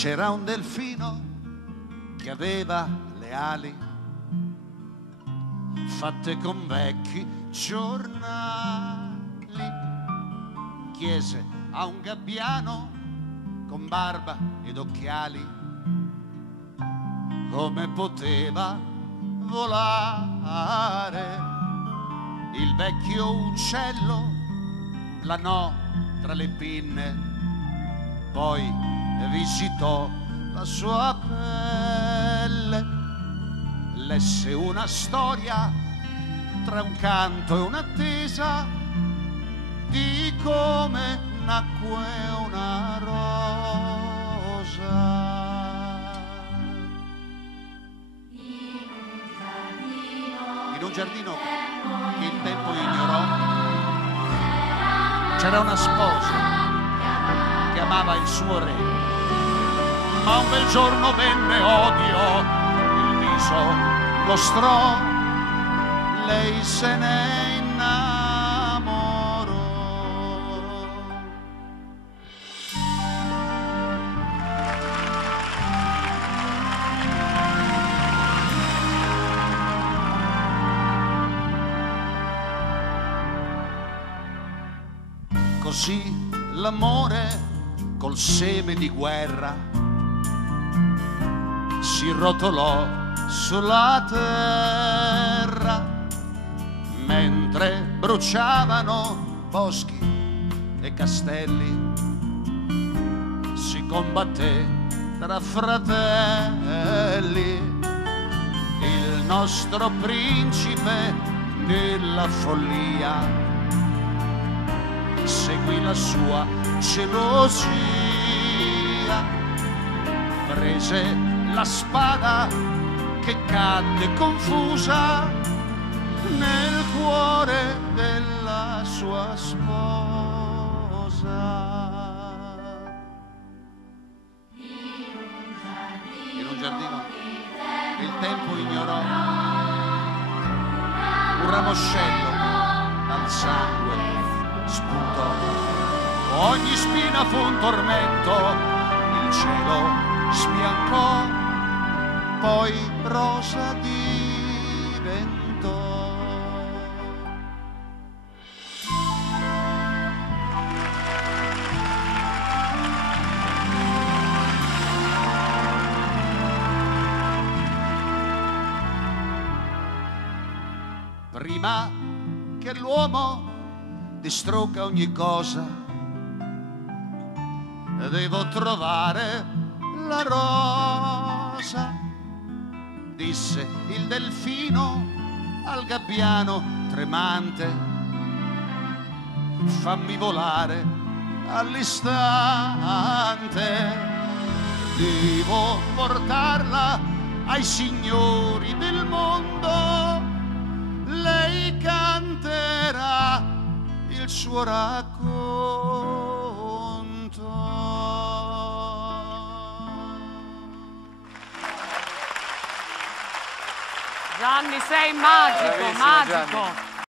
C'era un delfino che aveva le ali fatte con vecchi giornali. Chiese a un gabbiano con barba ed occhiali come poteva volare. Il vecchio uccello planò tra le pinne, poi visitò la sua pelle, lesse una storia tra un canto e un'attesa di come nacque una rosa. In un giardino che il tempo ignorò c'era una sposa che amava il suo re, ma un bel giorno venne odio, il viso mostrò, lei se ne innamorò. Così l'amore col seme di guerra si rotolò sulla terra, mentre bruciavano boschi e castelli, si combatté tra fratelli. Il nostro principe nella follia seguì la sua gelosia, prese la spada che cadde confusa nel cuore della sua sposa. In un giardino il tempo ignorò un ramoscello dal sangue spuntò, ogni spina fu un tormento, il cielo sbiancò, poi rosa diventò. Prima che l'uomo distrugga ogni cosa, devo trovare la rosa, disse il delfino al gabbiano tremante. Fammi volare all'istante, devo portarla ai signori del mondo, lei canterà il suo racconto. Gianni, sei magico, magico.